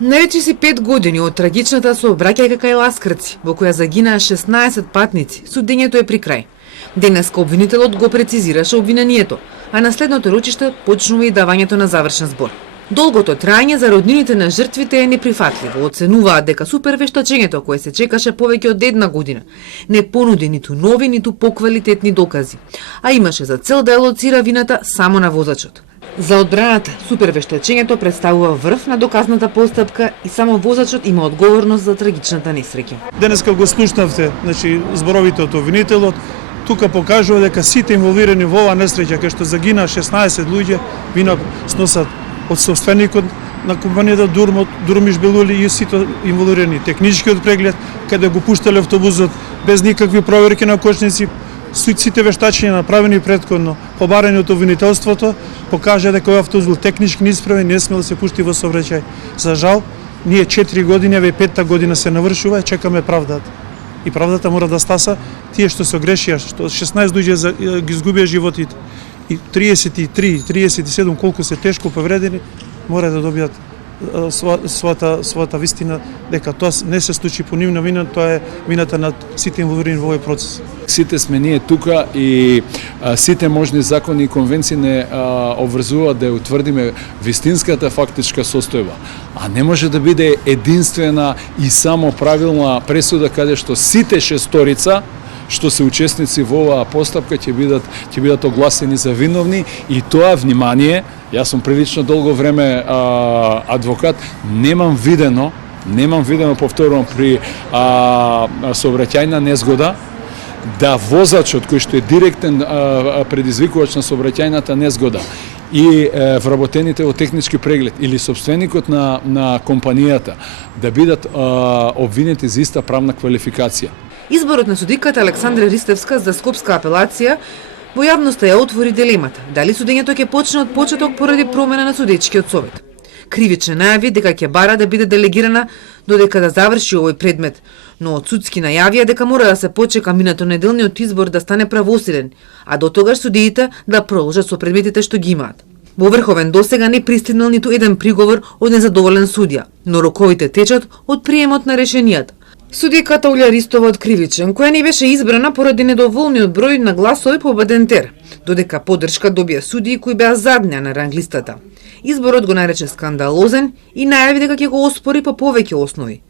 Наречиси 5 години од трагичната сообраќајка кај Ласкрци, во која загинаа 16 патници, судењето е при крај. Денеска обвинителот го прецизираше обвинението, а на следното рочиште почнува и давањето на завршен збор. Долгото траење за роднините на жртвите е неприфатливо. Оценуваат дека супервештачењето, кое се чекаше повеќе од една година, не понуди ниту нови, ниту поквалитетни докази, а имаше за цел да лоцира вината само на возачот. За одбраната, супервештачењето представува врв на доказната постапка и само возачот има одговорност за трагичната несреќа. Денеска го слушнавте, зборовите од обвинителот, тука покажува дека сите инволвирани во оваа несреќа, кај што загина 16 луѓе, вина сносат од собственикот на компанијата Дурмиш Белули и сите инволвирани. Техничкиот преглед, каде го пуштале автобусот без никакви проверки на кочници, сите вештачења направени претходно, побарани од обвинителството, покажа дека овој автобус бил технички неисправен, не смел да се пушти во сообраќај. За жал, ние 4 години, еве 5-та година се навршува и чекаме правдата. И правдата мора да стаса тие што се огрешија, што 16 луѓе ги изгубија животите и 33, 37 колку се тешко повредени, мора да добијат својата вистина дека тоа не се случи по нивна вина, тоа е вината на сите инволвирани во овој процес. Сите сме ние тука и сите можни закони и конвенции не обврзуваат да ја утврдиме вистинската фактичка состојба. А не може да биде единствена и само правилна пресуда каде што сите шесторица што се учесници во оваа постапка ќе бидат огласени за виновни и тоа внимание, јас сум прилично долго време адвокат, немам видено повторувам при сообраќајна незгода да возачот кој што е директен предизвикувач на сообраќајната незгода и вработените во технички преглед или собственикот на компанијата да бидат обвинети за иста правна квалификација. Изборот на судиката Александра Ристевска за Скопска апелација во јавноста ја отвори дилемата дали судењето ќе почне од почеток поради промена на судечкиот совет. Кривична најави дека ќе бара да биде делегирана додека да заврши овој предмет, но од судски најавија дека мора да се почека минатонеделниот избор да стане правосилен, а до тогаш судиите да продолжат со предметите што ги имаат. Во Врховен досега не пристигнал ниту еден приговор од незадоволен судија, но роковите течат од приемот на решенијата. Судиката Олја Ристова од Кривичен, која не беше избрана поради недоволниот број на гласови по Бадентер, додека поддршка добија судии кои беа задња на ранглистата. Изборот го нарече скандалозен и најави дека ќе го оспори по повеќе основи.